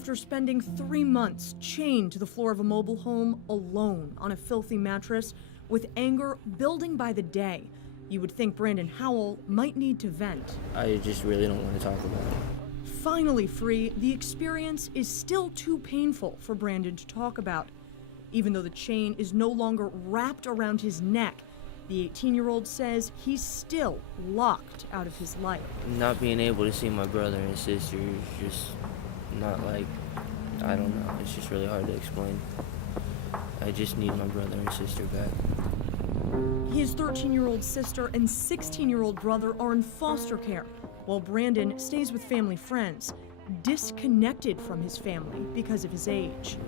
After spending 3 months chained to the floor of a mobile home alone on a filthy mattress, with anger building by the day, you would think Brandon Howell might need to vent. I just really don't want to talk about it. Finally free, the experience is still too painful for Brandon to talk about. Even though the chain is no longer wrapped around his neck, the 18-year-old says he's still locked out of his life. Not being able to see my brother and sister is just not like, I don't know, it's just really hard to explain. I just need my brother and sister back. His 13-year-old sister and 16-year-old brother are in foster care, while Brandon stays with family friends, disconnected from his family because of his age.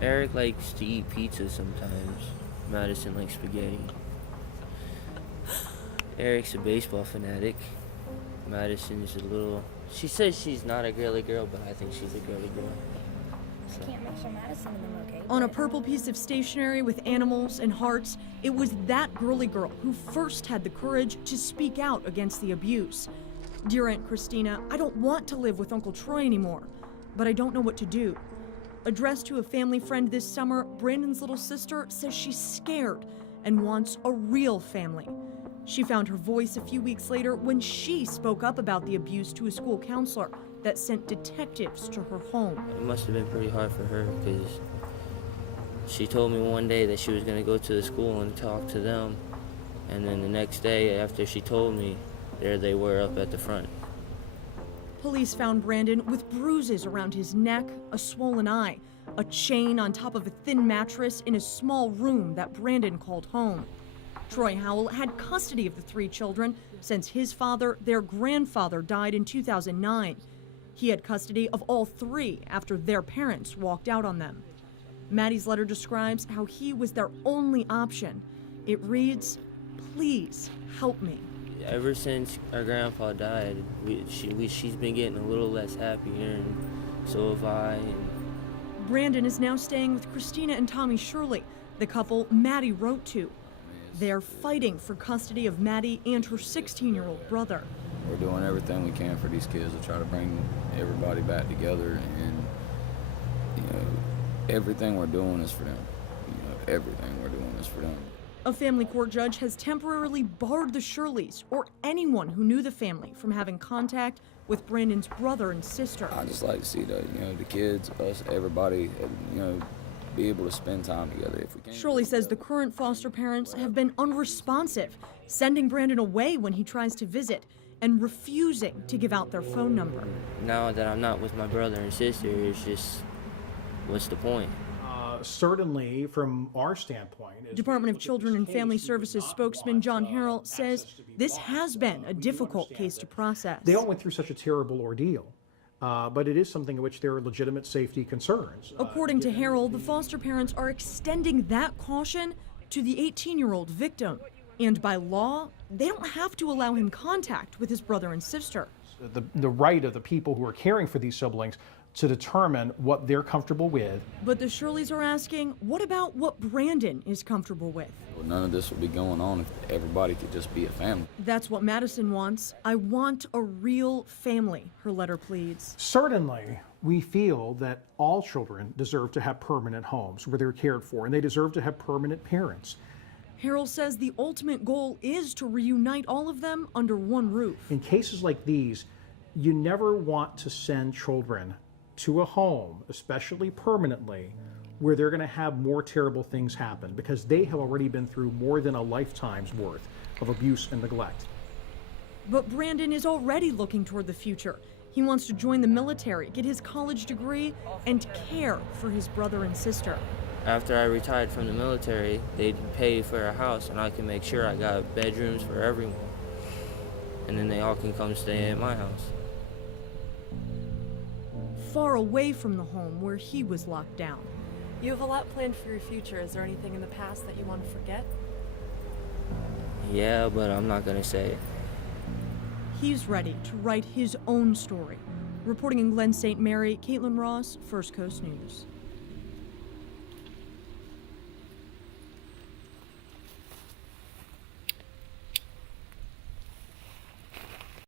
Eric likes to eat pizza sometimes. Madison likes spaghetti. Eric's a baseball fanatic. Madison is a little... She says she's not a girly girl, but I think she's a girly girl. So. Can't make sure Madison and them okay. On a purple piece of stationery with animals and hearts, it was that girly girl who first had the courage to speak out against the abuse. Dear Aunt Christina, I don't want to live with Uncle Troy anymore, but I don't know what to do. Addressed to a family friend this summer, Brandon's little sister says she's scared and wants a real family. She found her voice a few weeks later when she spoke up about the abuse to a school counselor that sent detectives to her home. It must have been pretty hard for her because she told me one day that she was going to go to the school and talk to them, and then the next day after she told me, there they were up at the front. Police found Brandon with bruises around his neck, a swollen eye, a chain on top of a thin mattress in a small room that Brandon called home. Troy Howell had custody of the 3 children since his father, their grandfather, died in 2009. He had custody of all 3 after their parents walked out on them. Maddie's letter describes how he was their only option. It reads, "Please help me." Ever since our grandpa died, she's been getting a little less happier, and so have I. And Brandon is now staying with Christina and Tommy Shirley, the couple Maddie wrote to. They're fighting for custody of Maddie and her 16-year-old brother. We're doing everything we can for these kids to try to bring everybody back together, and everything we're doing is for them. Everything we're doing is for them. A family court judge has temporarily barred the Shirleys or anyone who knew the family from having contact with Brandon's brother and sister. I just like to see the kids, us, everybody, be able to spend time together if we can. Shirley says the current foster parents have been unresponsive, sending Brandon away when he tries to visit and refusing to give out their phone number. now that I'm not with my brother and sister, it's just, what's the point? Certainly, from our standpoint, Department of Children and Family Services spokesman John Harrell says this has been a difficult case to process. They all went through such a terrible ordeal, but it is something in which there are legitimate safety concerns. According to Harrell, the foster parents are extending that caution to the 18-year-old victim. And by law, they don't have to allow him contact with his brother and sister. The right of the people who are caring for these siblings to determine what they're comfortable with. But the Shirleys are asking, what about what Brandon is comfortable with? Well, none of this would be going on if everybody could just be a family. That's what Madison wants. I want a real family, her letter pleads. Certainly, we feel that all children deserve to have permanent homes where they're cared for, and they deserve to have permanent parents. Harrell says the ultimate goal is to reunite all of them under one roof. In cases like these, you never want to send children to a home, especially permanently, where they're going to have more terrible things happen because they have already been through more than a lifetime's worth of abuse and neglect. But Brandon is already looking toward the future. He wants to join the military, get his college degree, and care for his brother and sister. After I retired from the military, they'd pay for a house and I can make sure I got bedrooms for everyone. And then they all can come stay at my house. Far away from the home where he was locked down. You have a lot planned for your future. Is there anything in the past that you want to forget? Yeah, but I'm not gonna say it. He's ready to write his own story. Reporting in Glen St. Mary, Caitlin Ross, First Coast News.